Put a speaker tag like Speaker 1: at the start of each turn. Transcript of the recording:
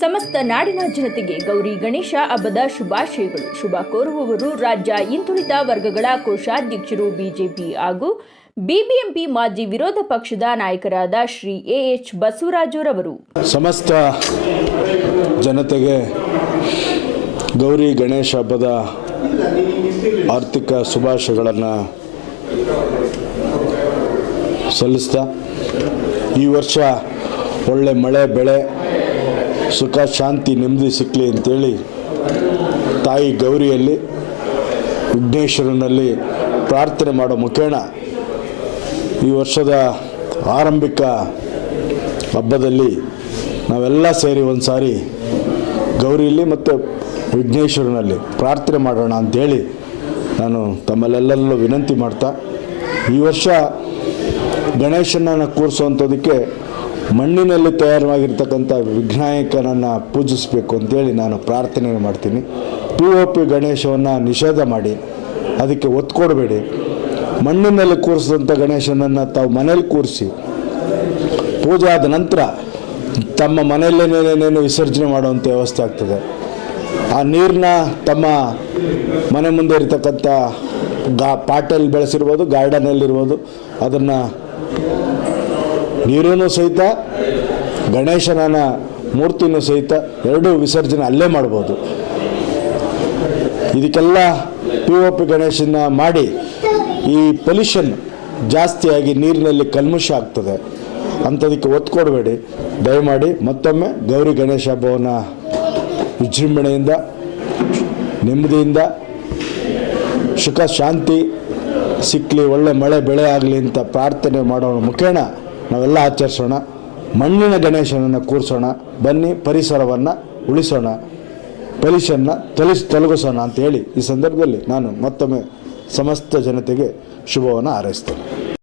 Speaker 1: ಸಮಸ್ತ ನಾಡಿನ ಜನತೆಗೆ ಗೌರಿ ಗಣೇಶ ಹಬ್ಬದ ಶುಭಾಶಯಗಳು. ಶುಭ ಕೋರುವವರು ರಾಜ್ಯ ಹಿಂದುಳಿದ ವರ್ಗಗಳ ಕೋಶಾಧ್ಯಕ್ಷರು ಬಿಜೆಪಿ ಹಾಗೂ ಬಿಬಿಎಂಪಿ ಮಾಜಿ ವಿರೋಧ ಪಕ್ಷದ ನಾಯಕರಾದ ಶ್ರೀ ಎಚ್ ಬಸವರಾಜುರವರು.
Speaker 2: ಸಮಸ್ತ ಜನತೆಗೆ ಗೌರಿ ಗಣೇಶ ಹಬ್ಬದ ಆರ್ಥಿಕ ಶುಭಾಶಯಗಳನ್ನು ಸಲ್ಲಿಸ್ತಾ, ಈ ವರ್ಷ ಒಳ್ಳೆ ಮಳೆ, ಬೆಳೆ ಸುಖ, ಶಾಂತಿ, ನೆಮ್ಮದಿ ಸಿಕ್ಕಲಿ ಅಂತೇಳಿ ತಾಯಿ ಗೌರಿಯಲ್ಲಿ, ವಿಘ್ನೇಶ್ವರನಲ್ಲಿ ಪ್ರಾರ್ಥನೆ ಮಾಡೋ ಮುಖೇಣ ಈ ವರ್ಷದ ಆರಂಭಿಕ ಹಬ್ಬದಲ್ಲಿ ನಾವೆಲ್ಲ ಸೇರಿ ಒಂದು ಸಾರಿ ಗೌರಿಯಲ್ಲಿ ಮತ್ತು ವಿಘ್ನೇಶ್ವರನಲ್ಲಿ ಪ್ರಾರ್ಥನೆ ಮಾಡೋಣ ಅಂಥೇಳಿ ನಾನು ತಮ್ಮಲ್ಲೆಲ್ಲರಲ್ಲೂ ವಿನಂತಿ ಮಾಡ್ತಾ ಈ ವರ್ಷ ಗಣೇಶನನ್ನು ಕೂರಿಸುವಂಥದ್ದಕ್ಕೆ ಮಣ್ಣಿನಲ್ಲಿ ತಯಾರಾಗಿರ್ತಕ್ಕಂಥ ವಿಘ್ನಾಯಕನನ್ನು ಪೂಜಿಸಬೇಕು ಅಂತೇಳಿ ನಾನು ಪ್ರಾರ್ಥನೆ ಮಾಡ್ತೀನಿ. ಪಿ ಒ ಪಿ ಗಣೇಶವನ್ನು ನಿಷೇಧ ಮಾಡಿ, ಅದಕ್ಕೆ ಒತ್ತು ಕೊಡಬೇಡಿ. ಮಣ್ಣಿನಲ್ಲಿ ಕೂರಿಸಿದಂಥ ಗಣೇಶನನ್ನು ತಾವು ಮನೇಲಿ ಕೂರಿಸಿ, ಪೂಜೆ ಆದ ನಂತರ ತಮ್ಮ ಮನೆಯಲ್ಲೇನೇನೇನು ವಿಸರ್ಜನೆ ಮಾಡುವಂಥ ವ್ಯವಸ್ಥೆ ಆಗ್ತದೆ. ಆ ನೀರನ್ನ ತಮ್ಮ ಮನೆ ಮುಂದೆ ಇರತಕ್ಕಂಥ ಗಾ ಪಾಟಲ್ಲಿ ಬೆಳೆಸಿರ್ಬೋದು, ಗಾರ್ಡನಲ್ಲಿರ್ಬೋದು, ಅದನ್ನು ನೀರೂ ಸಹಿತ ಗಣೇಶನ ಮೂರ್ತಿನೂ ಸಹಿತ ಎರಡೂ ವಿಸರ್ಜನೆ ಅಲ್ಲೇ ಮಾಡ್ಬೋದು. ಇದಕ್ಕೆಲ್ಲ ಪಿ ಒ ಪಿ ಗಣೇಶನ ಮಾಡಿ ಈ ಪೊಲ್ಯೂಷನ್ ಜಾಸ್ತಿಯಾಗಿ ನೀರಿನಲ್ಲಿ ಕಲ್ಮುಷ ಆಗ್ತದೆ. ಅಂಥದಕ್ಕೆ ಒತ್ತು ಕೊಡಬೇಡಿ ದಯಮಾಡಿ ಮತ್ತೊಮ್ಮೆ ಗೌರಿ ಗಣೇಶ ಹಬ್ಬವನ್ನು ವಿಜೃಂಭಣೆಯಿಂದ, ನೆಮ್ಮದಿಯಿಂದ, ಸುಖ ಶಾಂತಿ ಸಿಕ್ಕಲಿ ಒಳ್ಳೆ ಮಳೆ, ಬೆಳೆ ಆಗಲಿ ಅಂತ ಪ್ರಾರ್ಥನೆ ಮಾಡೋಣ. ಮುಖೇಣ ನಾವೆಲ್ಲ ಆಚರಿಸೋಣ. ಮಣ್ಣಿನ ಗಣೇಶನನ್ನು ಕೂರಿಸೋಣ. ಬನ್ನಿ, ಪರಿಸರವನ್ನು ಉಳಿಸೋಣ. ಪೊಲ್ಯೂಷನ್ನ ತೊಲಗಿಸ್ ತೊಲಗಿಸೋಣ ಅಂತ ಹೇಳಿ ಈ ಸಂದರ್ಭದಲ್ಲಿ ನಾನು ಮತ್ತೊಮ್ಮೆ ಸಮಸ್ತ ಜನತೆಗೆ ಶುಭವನ್ನು ಹಾರೈಸ್ತೇನೆ.